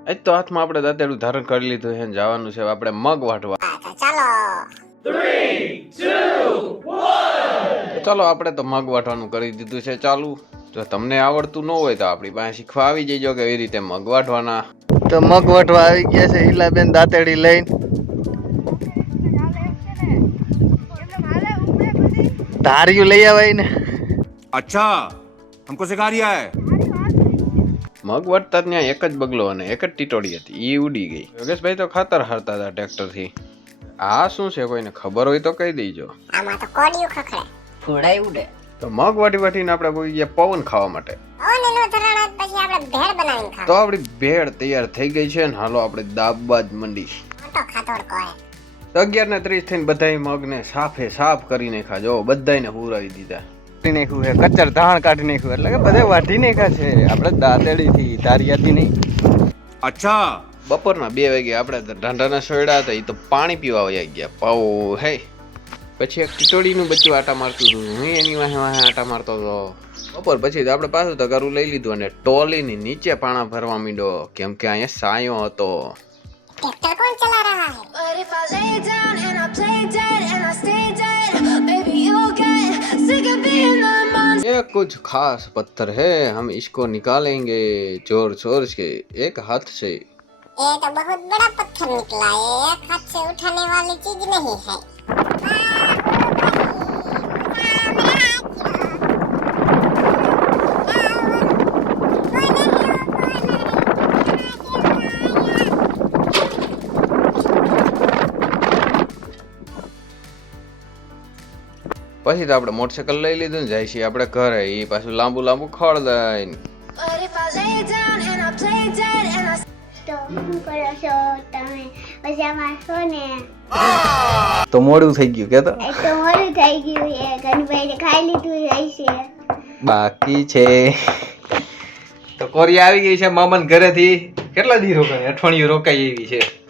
આજ તો હાથમાં આપણે દાંતેડું ધારણ કરી લીધું છે, જવાનું છે આપણે મગ વાટવા. ચાલો 3, 2, 1 ચાલો આપણે તો મગ વાટવાનું કરી દીધું છે ચાલુ. જો તમને આવડતું ન હોય તો આપણી પાસે શીખવા આવી જજો કેવી રીતે મગ વાટવાના. તો મગ વાટવા આવી ગયા છે હિલાબેન દાંતેડી લઈને. ધાર્યું લઈ આવાય ને. अच्छा हमको सिखा रिया है. મગ વાટતા ત્યાં એક જ બગલો અને એક જ ટીટોડી હતી, એ ઉડી ગઈ. યોગેશભાઈ તો ખાતર હારતા હતા ટ્રેક્ટર થી. આ શું છે કોઈને ખબર હોય તો કહી દેજો. આમાં તો કોડિયું ખખડે ફોડાઈ ઉડે. તો મગ વાટી વાટીને આપણે બોલી ગયા પવન ખાવા માટે. ઓને નો ધરાણા પછી આપણે ભેળ બનાવીને ખાવ. તો આપણી ભેળ તૈયાર થઈ ગઈ છે ને હાલો આપણે દાબવા જ મંડી. તો ખાતોડ કહે 11:30 થઈને બધાય મગને સાફ કરી નાખ્યા. જો બધાયને હુરાવી દીધા. નાખ્યું છે કચર ધાણ કાઢી નાખ્યું એટલે કે બધે વાઢી નાખ્યા છે આપણે દાંતેડી થી ધારિયાથી નહીં. अच्छा બપોરના 2 વાગે આપણે ઢાંઢાના સોયડા હતા, એ તો પાણી પીવા વયા ગયા. પાઉ હે પછી એક ટીટોડીનું બચ્ચું આટા મારતું હતું, હું એની વાહે આટા મારતો હતો. બપોર પછી આપણે પાછું તગારું લઈ લીધું અને ટોલીની નીચે પાણા ભરવા માંડ્યો, કેમ કે અહીંયા સાયો હતો. ટ્રેક્ટર કોણ ચલા રહા હે? But if I lay down and I play dead and I stay dead, baby you'll get sick of being the monster. ये कुछ खास पत्थर है, हम इसको निकालेंगे जोर जोर से एक हाथ से. ये तो बहुत बड़ा पत्थर निकला है, एक हाथ से उठाने वाली चीज नहीं है. પછી તો આપણે મોટરસાયકલ લઈ લીધું ને જાય છીએ આપણે ઘરે. એ પાછું લાંબુ ખડ દઈને. But if I lay down and I play dead and I તો શું કરો છો તમે? મજામાં છો ને? તો મોડું થઈ ગયું કે તો એ તો મોડું થઈ ગયું છે, ગણભાઈને ખાઈ લીધું હશે. બાકી છે. તો કોરી આવી ગઈ છે મામન ઘરેથી. કેટલા દી રોકાય? અઠવાડિયું રોકાય એવી છે.